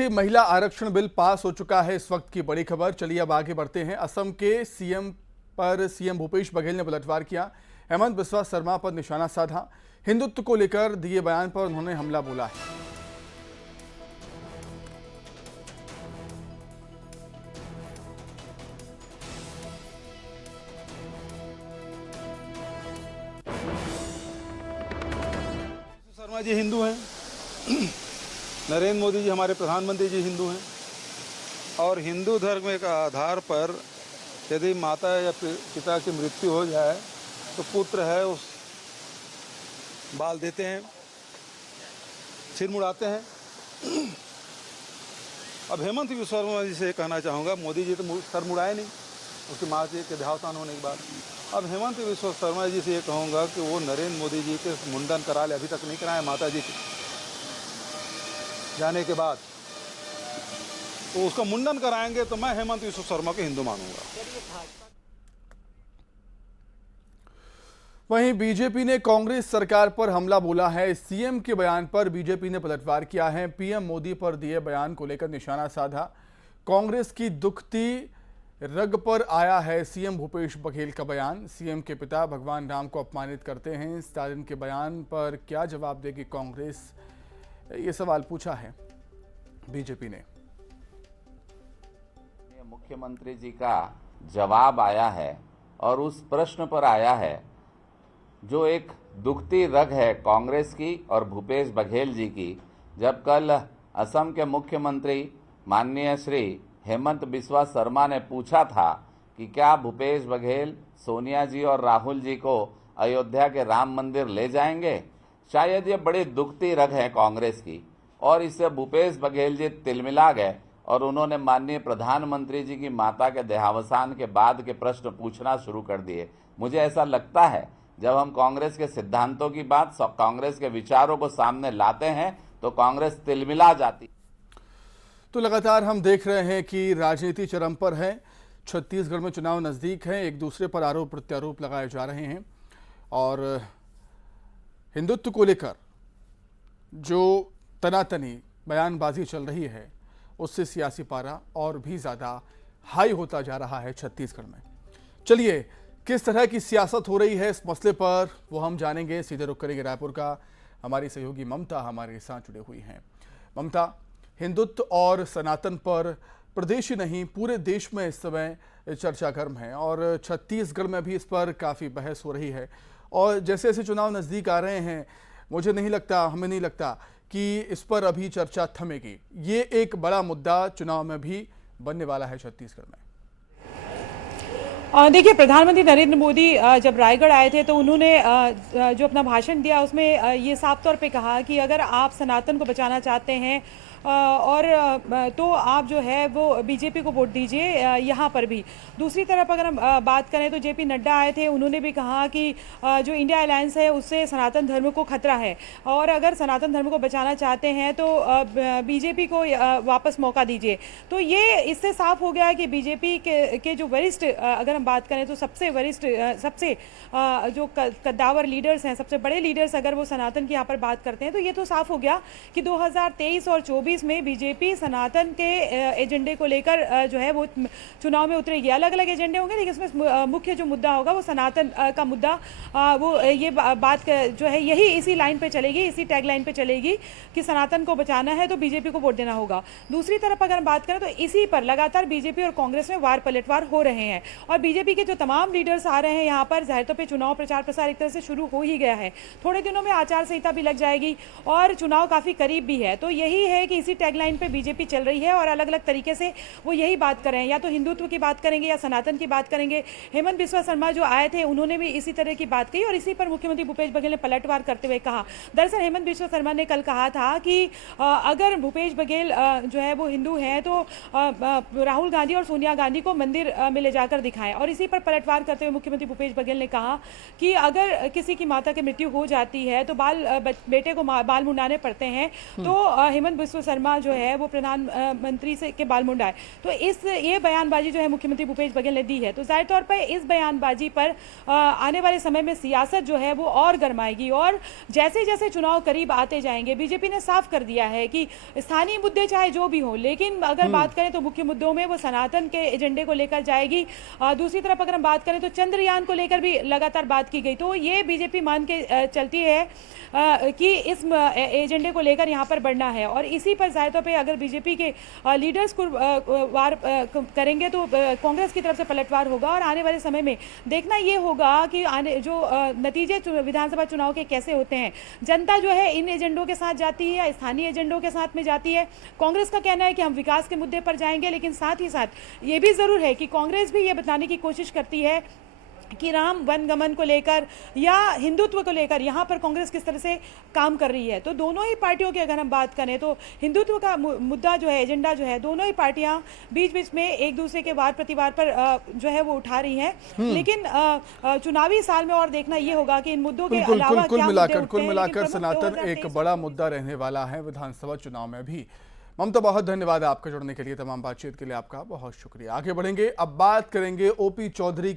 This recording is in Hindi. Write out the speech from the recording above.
महिला आरक्षण बिल पास हो चुका है। इस वक्त की बड़ी खबर। चलिए अब आगे बढ़ते हैं। असम के सीएम पर सीएम भूपेश बघेल ने पलटवार किया। हेमंत बिस्वा शर्मा पर निशाना साधा। हिंदुत्व को लेकर दिए बयान पर उन्होंने हमला बोला है। शर्मा जी हिंदू हैं, नरेंद्र मोदी जी हमारे प्रधानमंत्री जी हिंदू हैं और हिंदू धर्म के आधार पर यदि माता या पिता की मृत्यु हो जाए तो पुत्र है उस बाल देते हैं, सिर मुड़ाते हैं। अब हेमंत बिस्वा शर्मा जी से कहना चाहूँगा, मोदी जी तो सर मुड़ाए नहीं उसकी माँ के देहावसान होने के बाद। अब हेमंत बिस्वा शर्मा जी से ये कहूँगा कि वो नरेंद्र मोदी जी के मुंडन करा ले, अभी तक नहीं कराए माता जी के जाने के बाद, तो उसका मुंडन कराएंगे तो मैं हेमंत बिस्वा शर्मा को हिंदू मानूंगा। वहीं बीजेपी ने कांग्रेस सरकार पर हमला बोला है। सीएम के बयान पर बीजेपी ने पलटवार किया है। पीएम मोदी पर दिए बयान को लेकर निशाना साधा। कांग्रेस की दुखती रग पर आया है सीएम भूपेश बघेल का बयान। सीएम के पिता भगवान राम को अपमानित करते हैं। स्टालिन के बयान पर क्या जवाब देगी कांग्रेस, ये सवाल पूछा है बीजेपी ने। मुख्यमंत्री जी का जवाब आया है और उस प्रश्न पर आया है जो एक दुखती रग है कांग्रेस की और भूपेश बघेल जी की। जब कल असम के मुख्यमंत्री माननीय श्री हेमंत बिस्वा शर्मा ने पूछा था कि क्या भूपेश बघेल सोनिया जी और राहुल जी को अयोध्या के राम मंदिर ले जाएंगे, शायद ये बड़ी दुखती रग है कांग्रेस की। और इससे भूपेश बघेल जी तिलमिला गए और उन्होंने माननीय प्रधानमंत्री जी की माता के देहावसान के बाद के प्रश्न पूछना शुरू कर दिए। मुझे ऐसा लगता है जब हम कांग्रेस के सिद्धांतों की बात, कांग्रेस के विचारों को सामने लाते हैं तो कांग्रेस तिलमिला जाती। तो लगातार हम देख रहे हैं कि राजनीति चरम पर है। छत्तीसगढ़ में चुनाव नजदीक है, एक दूसरे पर आरोप प्रत्यारोप लगाए जा रहे हैं और हिंदुत्व को लेकर जो तनातनी बयानबाजी चल रही है उससे सियासी पारा और भी ज़्यादा हाई होता जा रहा है छत्तीसगढ़ में। चलिए किस तरह की सियासत हो रही है इस मसले पर वो हम जानेंगे। सीधे रुख करेंगे रायपुर का। हमारी सहयोगी ममता हमारे साथ जुड़े हुई हैं। ममता, हिंदुत्व और सनातन पर प्रदेश ही नहीं पूरे देश में इस समय चर्चा गर्म है और छत्तीसगढ़ में भी इस पर काफ़ी बहस हो रही है और जैसे जैसे चुनाव नज़दीक आ रहे हैं हमें नहीं लगता कि इस पर अभी चर्चा थमेगी। ये एक बड़ा मुद्दा चुनाव में भी बनने वाला है छत्तीसगढ़ में। देखिए, प्रधानमंत्री नरेंद्र मोदी जब रायगढ़ आए थे तो उन्होंने जो अपना भाषण दिया उसमें ये साफ तौर पे कहा कि अगर आप सनातन को बचाना चाहते हैं और तो आप जो है वो बीजेपी को वोट दीजिए। यहाँ पर भी दूसरी तरफ अगर हम बात करें तो जेपी नड्डा आए थे, उन्होंने भी कहा कि जो इंडिया अलायंस है उससे सनातन धर्म को खतरा है और अगर सनातन धर्म को बचाना चाहते हैं तो बीजेपी को वापस मौका दीजिए। तो ये इससे साफ हो गया है कि बीजेपी के जो वरिष्ठ, अगर हम बात करें तो सबसे वरिष्ठ, सबसे जो कद्दावर लीडर्स हैं, सबसे बड़े लीडर्स अगर वो सनातन की यहाँ पर बात करते हैं तो ये तो साफ हो गया कि 2023 और 24 में बीजेपी सनातन के एजेंडे को लेकर जो है वो चुनाव में उतरेगी। अलग अलग एजेंडे होंगे लेकिन इसमें मुख्य जो मुद्दा होगा वो सनातन का मुद्दा, वो ये बात जो है यही इसी लाइन पे चलेगी, इसी टैग लाइन पे चलेगी कि सनातन को बचाना है तो बीजेपी को वोट देना होगा। दूसरी तरफ अगर हम बात करें तो इसी पर लगातार बीजेपी और कांग्रेस में वार पलटवार हो रहे हैं और बीजेपी के जो तमाम लीडर्स आ रहे हैं यहाँ पर, जाहिर तौर पर चुनाव प्रचार प्रसार एक तरह से शुरू हो ही गया है। थोड़े दिनों में आचार संहिता भी लग जाएगी और चुनाव काफी करीब भी है। तो यही है कि इसी टैगलाइन पे बीजेपी चल रही है और अलग अलग तरीके से वो यही बात कर रहे हैं, या तो हिंदुत्व की बात करेंगे या सनातन की बात करेंगे। हेमंत बिस्वा शर्मा जो आए थे उन्होंने भी इसी तरह की बात कही और इसी पर मुख्यमंत्री भूपेश बघेल ने पलटवार करते हुए कहा। दरअसल हेमंत बिस्वा शर्मा ने कल कहा था कि अगर भूपेश बघेल जो है वो हिंदू हैं तो राहुल गांधी और सोनिया गांधी को मंदिर में ले जाकर दिखाएं और इसी पर पलटवार करते हुए मुख्यमंत्री भूपेश बघेल ने कहा कि अगर किसी की माता की मृत्यु हो जाती है तो बेटे को बाल मुंडाने पड़ते हैं। तो हेमंत बिस्वा शर्मा जो है वो प्रधानमंत्री से के बालमुंडा है। तो ये बयानबाजी जो है मुख्यमंत्री भूपेश बघेल ने दी है, तो जाहिर तौर पर इस बयानबाजी पर आने वाले समय में सियासत जो है वो और गर्माएगी। और जैसे जैसे चुनाव करीब आते जाएंगे, बीजेपी ने साफ कर दिया है कि स्थानीय मुद्दे चाहे जो भी हो, लेकिन अगर बात करें तो मुख्य मुद्दों में वो सनातन के एजेंडे को लेकर जाएगी। दूसरी तरफ अगर हम बात करें तो चंद्रयान को लेकर भी लगातार बात की गई। तो ये बीजेपी मान के चलती है कि इस एजेंडे को लेकर यहाँ पर बढ़ना है, और इसी पर जाहिर तौर पे अगर बीजेपी के लीडर्स को वार करेंगे तो कांग्रेस की तरफ से पलटवार होगा। और आने वाले समय में देखना ये होगा कि जो नतीजे विधानसभा चुनाव के कैसे होते हैं। जनता जो है इन एजेंडों के साथ जाती है या स्थानीय एजेंडों के साथ में जाती है। कांग्रेस का कहना है कि हम विकास के मुद्दे पर जाएंगे, लेकिन साथ ही साथ ये भी जरूर है कि कांग्रेस भी ये बताने की कोशिश करती है कि राम वनगमन को लेकर या हिंदुत्व को लेकर यहाँ पर कांग्रेस किस तरह से काम कर रही है। तो दोनों ही पार्टियों की अगर हम बात करें तो हिंदुत्व का मुद्दा जो है, एजेंडा जो है, दोनों ही पार्टियां बीच बीच में एक दूसरे के वार प्रतिवार पर जो है वो उठा रही हैं। लेकिन चुनावी साल में और देखना ये होगा कि इन मुद्दों के अलावा कुल मिलाकर सनातन एक बड़ा मुद्दा रहने वाला है विधानसभा चुनाव में भी। ममता, बहुत धन्यवाद आपका जुड़ने के लिए, तमाम बातचीत के लिए आपका बहुत शुक्रिया। आगे बढ़ेंगे, अब बात करेंगे ओपी चौधरी